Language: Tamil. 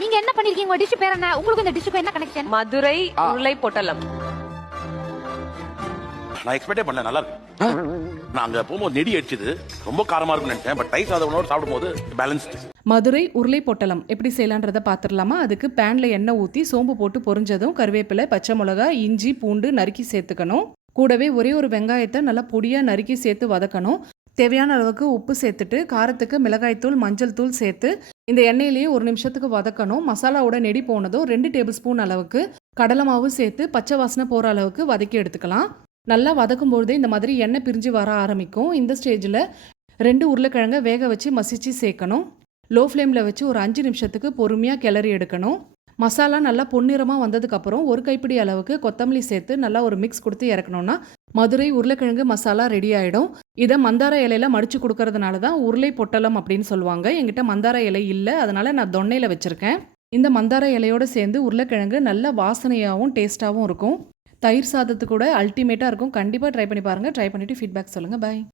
நீங்க என்ன பண்ணிருக்கீங்க? உங்க டிஷ் பேர் என்ன? உங்களுக்கு இந்த டிஷ்ஷுக்கு என்ன கனெக்ஷன் மதுரை உருளை பொட்டலம். நான் எக்ஸ்பெக்டே பண்ணல நல்லா இருக்கு. நான் அங்க போகும்போது நெடி அடிச்சது. ரொம்ப காரமா இருக்கும்னு நினைச்சேன். பட் தை சாதம் சாப்பிடும்போது பேலன்ஸ்டு மதுரை உருளை பொட்டலம் எப்படி செய்யலான்றதை பார்த்துடலாமா? அதுக்கு பேனில் எண்ணெய் ஊற்றி சோம்பு போட்டு பொரிஞ்சதும் கருவேப்பிலை பச்சை மிளகா இஞ்சி பூண்டு நறுக்கி சேர்த்துக்கணும். கூடவே ஒரே ஒரு வெங்காயத்தை நல்லா பொடியாக நறுக்கி சேர்த்து வதக்கணும். தேவையான அளவுக்கு உப்பு சேர்த்துட்டு காரத்துக்கு மிளகாய்த்தூள் மஞ்சள் தூள் சேர்த்து இந்த எண்ணெயிலேயே ஒரு நிமிஷத்துக்கு வதக்கணும். மசாலாவோட நெடி போனதும் ரெண்டு டேபிள் ஸ்பூன் அளவுக்கு கடலை மாவு சேர்த்து பச்சை வாசனை போகிற அளவுக்கு வதக்கி எடுத்துக்கலாம். நல்லா வதக்கும் பொழுதே இந்த மாதிரி எண்ணெய் பிரிஞ்சு வர ஆரம்பிக்கும். இந்த ஸ்டேஜில் ரெண்டு உருளைக்கிழங்க வேக வச்சு மசிச்சு சேர்க்கணும். லோ ஃப்ளேமில் வச்சு ஒரு அஞ்சு நிமிஷத்துக்கு பொறுமையாக கிளறி எடுக்கணும். மசாலா நல்லா பொன்னிறமாக வந்ததுக்கப்புறம் ஒரு கைப்பிடி அளவுக்கு கொத்தமல்லி சேர்த்து நல்லா ஒரு மிக்ஸ் கொடுத்து இறக்கணும்னா மதுரை உருளைக்கிழங்கு மசாலா ரெடி ஆகிடும் இதை மந்தார இலையில மடிச்சு கொடுக்கறதுனால தான் உருளை பொட்டலம் அப்படின்னு சொல்லுவாங்க. எங்கிட்ட மந்தார இலை இல்லை. அதனால நான் தொன்னையில் வச்சுருக்கேன். இந்த மந்தார இலையோட சேர்ந்து உருளைக்கிழங்கு நல்ல வாசனையாகவும் டேஸ்ட்டாகவும் இருக்கும். தயிர் சாதத்து கூட அல்டிமேட்டாக இருக்கும். கண்டிப்பாக ட்ரை பண்ணி பாருங்கள் ட்ரை பண்ணிவிட்டு ஃபீட்பேக் சொல்லுங்கள் பை